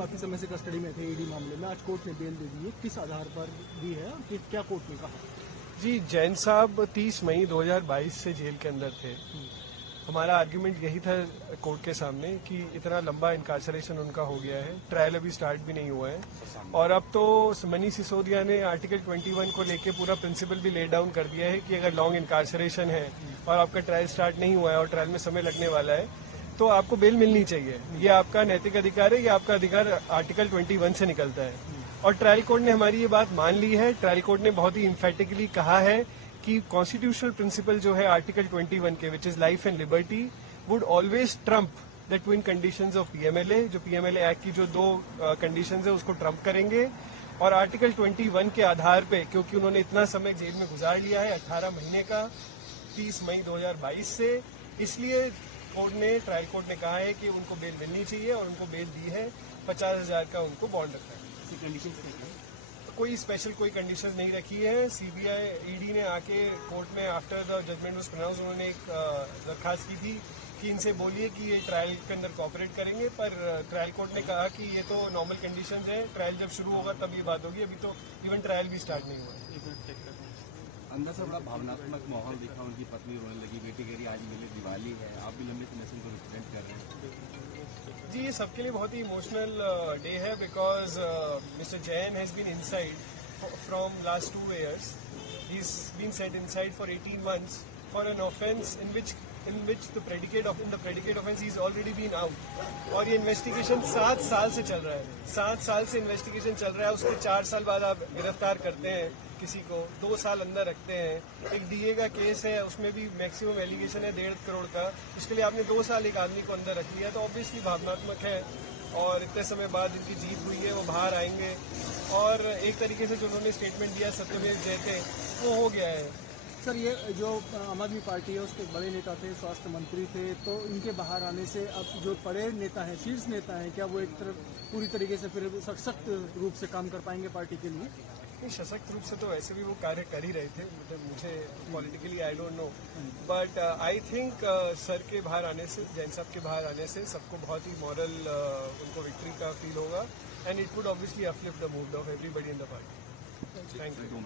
काफी समय से कस्टडी में थे ईडी मामले में, आज कोर्ट ने बेल दे दी है, किस आधार पर दी है और क्या कोर्ट ने कहा? जी, जैन साहब 30 मई 2022 से जेल के अंदर थे। हमारा आर्ग्यूमेंट यही था कोर्ट के सामने कि इतना लंबा इनकार्सरेशन उनका हो गया है, ट्रायल अभी स्टार्ट भी नहीं हुआ है और अब तो मनीष सिसोदिया ने आर्टिकल 21 को लेके पूरा प्रिंसिपल भी ले डाउन कर दिया है कि अगर लॉन्ग इनकार्सरेशन है और आपका ट्रायल स्टार्ट नहीं हुआ है और ट्रायल में समय लगने वाला है तो आपको बेल मिलनी चाहिए। ये आपका नैतिक अधिकार है, ये आपका अधिकार आर्टिकल 21 से निकलता है और ट्रायल कोर्ट ने हमारी ये बात मान ली है। ट्रायल कोर्ट ने बहुत ही इम्फेटिकली कहा है कि कॉन्स्टिट्यूशनल प्रिंसिपल जो है आर्टिकल 21 के, which is life and liberty, would always Trump the twin conditions of PMLA. जो पीएमएलए एक्ट की जो दो कंडीशंस है उसको ट्रम्प करेंगे और आर्टिकल 21 के आधार पे, क्योंकि उन्होंने इतना समय जेल में गुजार लिया है 18 महीने का 30 मई 2022 से, इसलिए ट्रायल कोर्ट ने कहा है कि उनको बेल मिलनी चाहिए और उनको बेल दी है। 50,000 का उनको बॉन्ड रखा है। कोई स्पेशल कोई कंडीशंस नहीं रखी है। सीबीआई ईडी ने आके कोर्ट में after the judgement was pronounce उन्होंने एक दरखास्त की थी कि इनसे बोलिए कि ये ट्रायल के अंदर कोऑपरेट करेंगे, पर ट्रायल कोर्ट ने कहा कि ये तो नॉर्मल कंडीशंस है, ट्रायल जब शुरू होगा तब ये बात होगी, अभी तो इवन ट्रायल भी स्टार्ट नहीं हुआ है। अंदर से बड़ा भावनात्मक माहौल दिखा, उनकी पत्नी रोने लगी, बेटी कह रही आज मेरी दिवाली है, आप भी लंबे समय से उनको रिप्रेजेंट कर रहे हैं। जी, ये सबके लिए बहुत ही इमोशनल डे है because mister Jain has been inside from last 2 years. He's been set inside for 18 months for an offence in which the predicate offence he's already been out. और ये इन्वेस्टिगेशन 7 साल से चल रहा है। 7 साल से इन्वेस्टिगेशन चल रहा है, उसके 4 साल बाद आप गिरफ्तार करते हैं किसी को, 2 साल अंदर रखते हैं। एक डीए का केस है, उसमें भी मैक्सिमम एलिगेशन है 1.5 करोड़ का, उसके लिए आपने 2 साल एक आदमी को अंदर रख लिया, तो ऑब्वियसली भावनात्मक है। और इतने समय बाद इनकी जीत हुई है, वो बाहर आएंगे और एक तरीके से जो उन्होंने स्टेटमेंट दिया सत्यमेव जयते वो हो गया है। सर, ये जो आम आदमी पार्टी है उसके बड़े नेता थे, स्वास्थ्य मंत्री थे, तो इनके बाहर आने से अब जो बड़े नेता हैं, शीर्ष नेता हैं, क्या वो एक तरफ पूरी तरीके से फिर सशक्त रूप से काम कर पाएंगे पार्टी के लिए? नहीं, सशक्त रूप से तो वैसे भी वो कार्य कर ही रहे थे, मतलब मुझे politically I don't know, but I think sir के बाहर आने से, जैन साहब के बाहर आने से सबको बहुत ही मॉरल उनको विक्ट्री का फील होगा and it would obviously uplift the mood off everybody in the party. Thank you.